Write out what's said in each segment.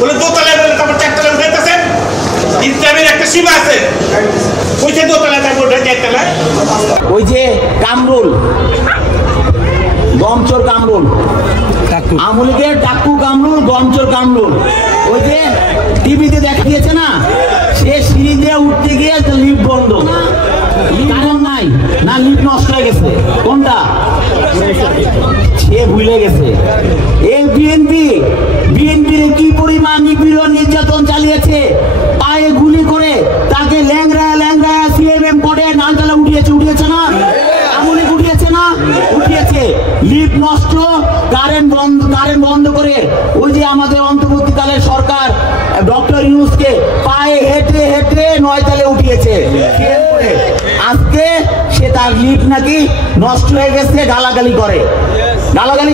বলে দোতলায় বলে তারপর চারতলায় উঠাইতেছেন। ইসলামের একটা সীমা আছে, ওইটা দোতলায় তারপর উঠে চারতলায়। ওই যে কামরুল, গমচোর কামরুল, আমলিকের ডাক্কু কামরুল, গমচোর কামরুল, ওই যে টিভিতে দেখা গিয়েছে না, সে সিঁড়ি দিয়ে উঠতে গিয়ে লিফট বন্ধ, কারণ নাই না, লিফট নষ্ট হয়ে গেছে। কোনটা সে ভুলে গেছে। এই বিএনপির কি পরিমাণ নিপীড়ন নির্যাতন চালিয়েছে, পায়ে গুলি করে তাকে ল্যাংড়া সিএমএম কোর্টে নালতলা উঠিয়েছে না, আমলি উঠিয়েছে না, উঠিয়েছে। লিফট নষ্ট, কারেন্ট বন্ধ করে ওই যে আমাদের অন্তর্বর্তীকালের সরকার ডক্টর ইউনূসকে পায়ে হেঁটে 9 তলায় উঠিয়েছে। আজকে সে তার লিফট নাকি নষ্ট হয়ে গেছে, গালাগালি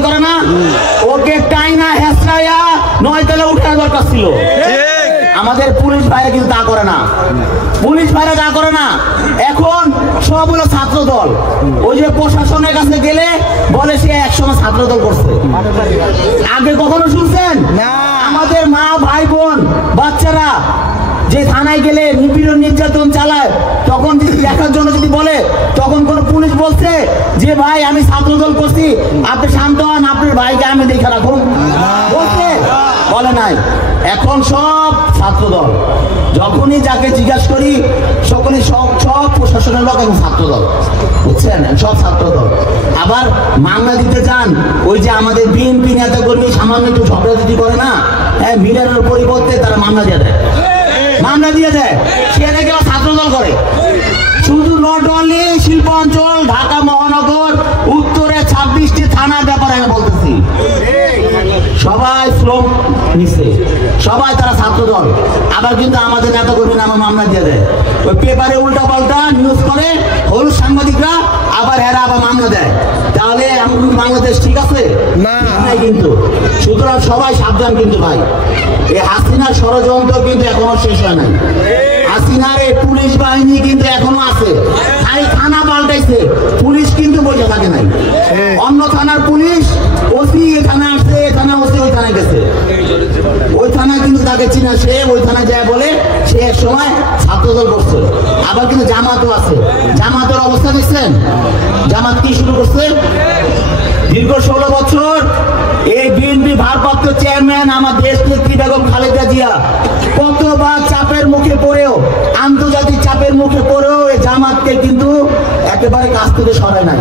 করে না, ওকে টাইনা হেসরাইয়া 9 তলায় উঠার দরকার ছিল। আমাদের পুলিশ ভাইরা কিন্তু তা করে না, এখন সব হলো ছাত্র দল। ওই যে প্রশাসনের কাছে গেলে বলে সে একসময় ছাত্র দল করছে। আগে কখনো শুনছেন? আমাদের মা ভাই বোন বাচ্চারা যে থানায় গেলে নিপীড়ন নির্যাতন চালায়, তখন যদি দেখার জন্য যদি বলে, তখন কোন পুলিশ বলছে যে ভাই আমি ছাত্র দল করছি, আপনি শান্ত হন, আপনার ভাইকে আমি দেখে রাখুন, বলে নাই। এখন সব ছাত্র দল, যখনই যাকে জিজ্ঞাসা করি সকলে সব প্রশাসনের লোক এখন ছাত্র দল, বুঝছেন, সব ছাত্র দল। আবার মামলা দিতে চান, ওই যে আমাদের বিএনপি নেতা কর্মী সামান্য একটু ঝগড়াঝাটি করে না, হ্যাঁ, মিলানোর পরিবর্তে তারা মামলা দিয়ে দেয়, সে নাকি ছাত্র দল করে। শুধু নট অনলি শিল্পাঞ্চল, ঢাকা মহানগর, উত্তরে 26টি থানার ব্যাপারে আমি বলতেছি, সবাই শ্রম নিচ্ছে, সবাই তারা ছাত্র দল। আবার কিন্তু আমাদের নেতা কর্মী নামে মামলা দিয়ে দেয়, ওই পেপারে উল্টা পাল্টা নিউজ করে হলুদ সাংবাদিকরা, আবার এরা আবার মামলা দেয়। তাহলে বাংলাদেশ ঠিক আছে না? কিন্তু সুতরাং সবাই সাবধান কিন্তু ভাই, এই হাসিনার ষড়যন্ত্র কিন্তু এখনো শেষ হয় নাই। হাসিনার এই পুলিশ বাহিনী কিন্তু এখনো আছে, তাই থানা পাল্টাইছে, পুলিশ কিন্তু বসে থাকে নাই। অন্য থানার পুলিশ ওসি এ থানা আসছে, এ থানা ওসি ওই থানায় গেছে, ওই থানায় কিন্তু তাকে চিনা, সে ওই থানায় যায় বলে সে এক সময় ছাত্রদল করছে। আবার কিন্তু জামাতও আছে, জামাতের অবস্থা দেখছেন, জামাত কি শুরু করছে? দীর্ঘ 16 বছর এই বিএনপি ভারপ্রাপ্ত চেয়ারম্যান আমার দেশ নেত্রী বেগম খালেদা জিয়া কতবার চাপের মুখে পড়েও, আন্তর্জাতিক চাপের মুখে পড়েও এই জামাতকে কিন্তু একেবারে কাছ থেকে সরায় নাই।